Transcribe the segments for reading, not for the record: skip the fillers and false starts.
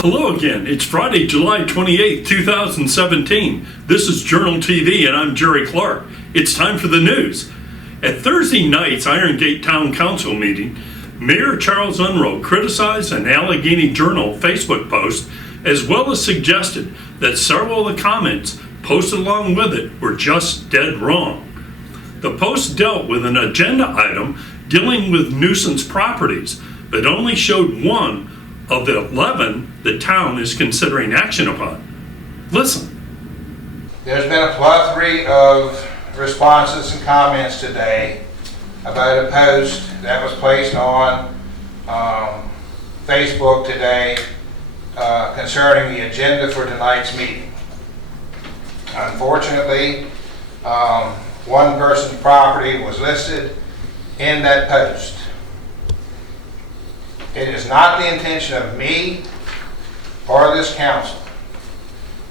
Hello again. It's Friday, July 28th, 2017. This is JournalTV and I'm Jerry Clark. It's time for the news. At Thursday night's Iron Gate Town Council meeting, Mayor Charles Unruh criticized an Alleghany Journal Facebook post, as well as suggested that several of the comments posted along with it were just dead wrong. The post dealt with an agenda item dealing with nuisance properties, but only showed one of the 11 the town is considering action upon. Listen. There's been a plethora of responses and comments today about a post that was placed on Facebook today concerning the agenda for tonight's meeting. Unfortunately, one person's property was listed in that post. It is not the intention of me or this council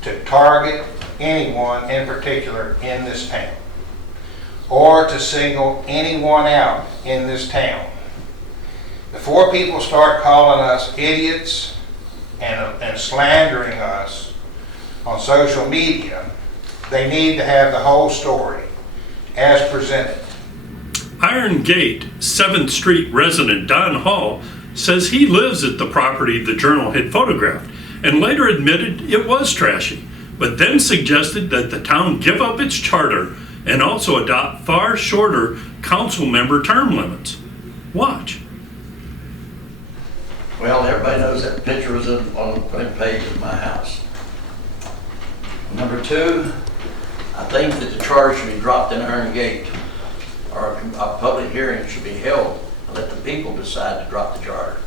to target anyone in particular in this town or to single anyone out in this town. Before people start calling us idiots and slandering us on social media, they need to have the whole story as presented. Iron Gate 7th Street resident Don Hall says he lives at the property the Journal had photographed and later admitted it was trashy, but then suggested that the town give up its charter and also adopt far shorter council member term limits. Watch. Well, everybody knows that picture was on the front page of my house. Number two, I think that the charter should be dropped in Iron Gate, or a public hearing should be held and let the people decide to drop the charter.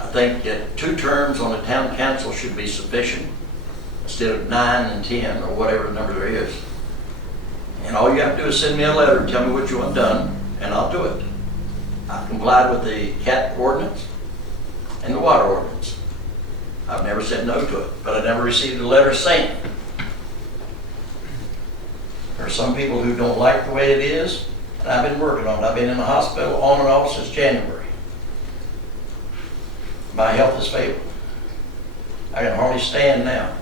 I think that 2 terms on the town council should be sufficient instead of 9 and 10 or whatever the number there is. And all you have to do is send me a letter and tell me what you want done, and I'll do it. I've complied with the cat ordinance and the water ordinance. I've never said no to it, but I never received a letter saying it. There are some people who don't like the way it is, and I've been working on it. I've been in the hospital on and off since January. My health is failing. I can hardly stand now.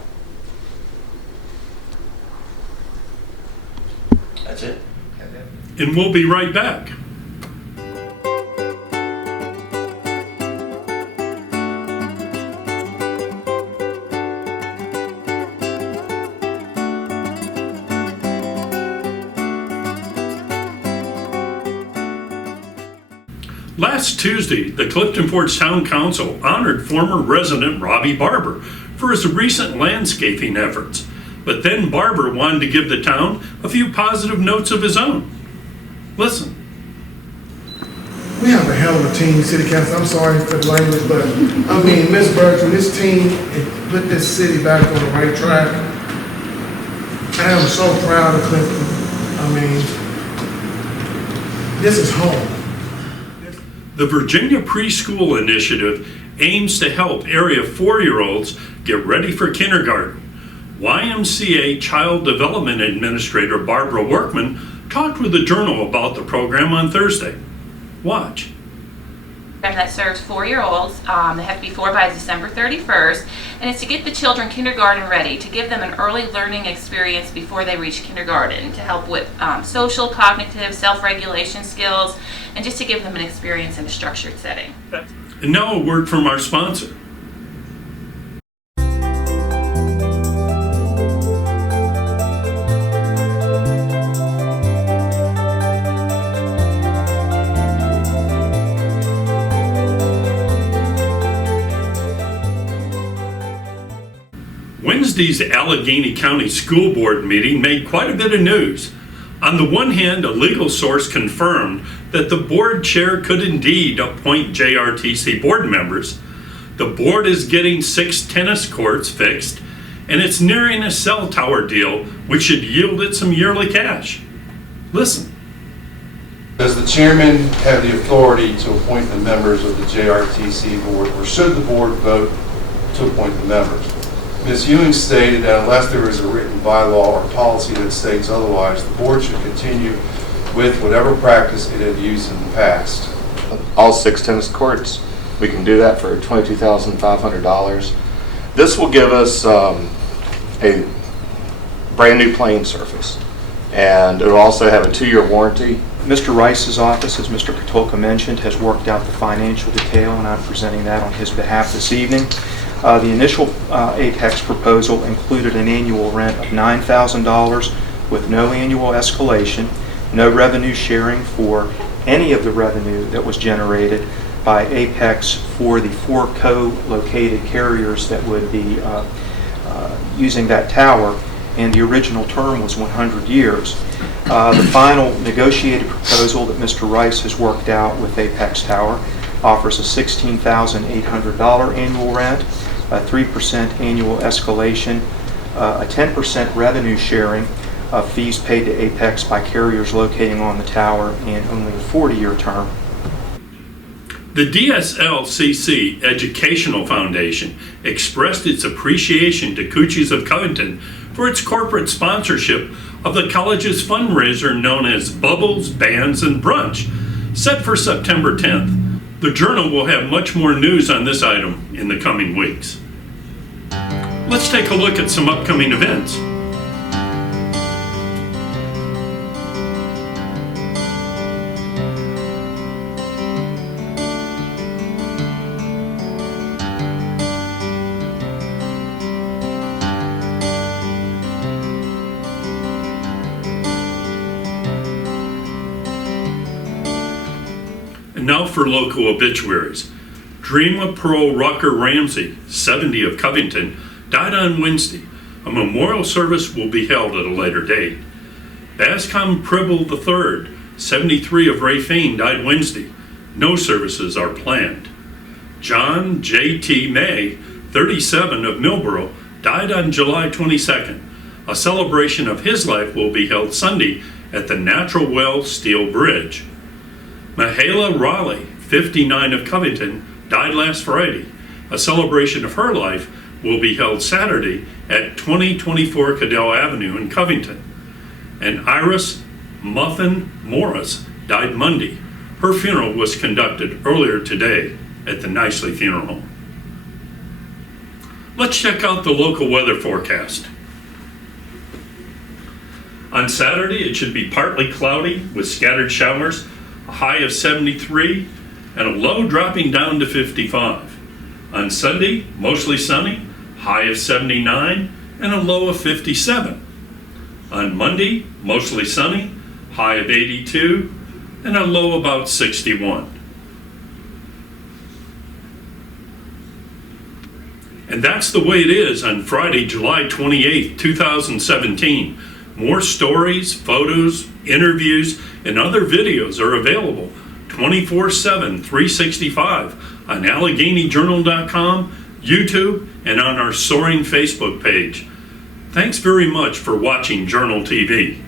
That's it. And we'll be right back. Last Tuesday, the Clifton Forge Town Council honored former resident Robbie Barber for his recent landscaping efforts. But then Barber wanted to give the town a few positive notes of his own. Listen. We have a hell of a team, City Council. I'm sorry for the language, but I mean, Ms. Bertram, this team put this city back on the right track. I am so proud of Clifton. I mean, this is home. The Virginia Preschool Initiative aims to help area 4-year-olds get ready for kindergarten. YMCA Child Development Administrator Barbara Workman talked with the Journal about the program on Thursday. Watch. That serves 4-year-olds. They have to be 4 by December 31st, and it's to get the children kindergarten ready, to give them an early learning experience before they reach kindergarten, to help with social, cognitive, self-regulation skills, and just to give them an experience in a structured setting. And now a word from our sponsor. Wednesday's Alleghany County School Board meeting made quite a bit of news. On the one hand, a legal source confirmed that the board chair could indeed appoint JRTC board members. The board is getting 6 tennis courts fixed, and it's nearing a cell tower deal which should yield it some yearly cash. Listen. Does the chairman have the authority to appoint the members of the JRTC board, or should the board vote to appoint the members? Ms. Ewing stated that unless there is a written bylaw or policy that states otherwise, the board should continue with whatever practice it had used in the past. All 6 tennis courts We can do that for $22,500. This will give us a brand new playing surface, and it will also have a 2-year warranty. Mr. Rice's office, as Mr. Katulka mentioned, has worked out the financial detail, and I'm presenting that on his behalf this evening. The initial Apex proposal included an annual rent of $9,000 with no annual escalation, no revenue sharing for any of the revenue that was generated by Apex for the 4 co-located carriers that would be using that tower, and the original term was 100 years. The final negotiated proposal that Mr. Rice has worked out with Apex Tower offers a $16,800 annual rent, a 3% annual escalation, a 10% revenue sharing of fees paid to Apex by carriers locating on the tower, and only a 40-year term. The DSLCC Educational Foundation expressed its appreciation to Coochies of Covington for its corporate sponsorship of the college's fundraiser known as Bubbles, Bands, and Brunch, set for September 10th. The Journal will have much more news on this item in the coming weeks. Let's take a look at some upcoming events. And now for local obituaries. Dream of Pearl Rucker Ramsey, 70 of Covington, died on Wednesday. A memorial service will be held at a later date. Bascom Pribble III, 73 of Rafine, died Wednesday. No services are planned. John J.T. May, 37 of Millboro, died on July 22nd. A celebration of his life will be held Sunday at the Natural Well Steel Bridge. Mahala Raleigh, 59 of Covington, died last Friday. A celebration of her life will be held Saturday at 2024 Cadell Avenue in Covington. And Iris Muffin Morris died Monday. Her funeral was conducted earlier today at the Nicely Funeral Home. Let's check out the local weather forecast. On Saturday, it should be partly cloudy with scattered showers, a high of 73, and a low dropping down to 55. On Sunday, mostly sunny, high of 79, and a low of 57. On Monday, mostly sunny, high of 82, and a low about 61. And that's the way it is on Friday, July 28th, 2017. More stories, photos, interviews, and other videos are available 24/7, 365 on AlleganyJournal.com, YouTube, and on our soaring Facebook page. Thanks very much for watching Journal TV.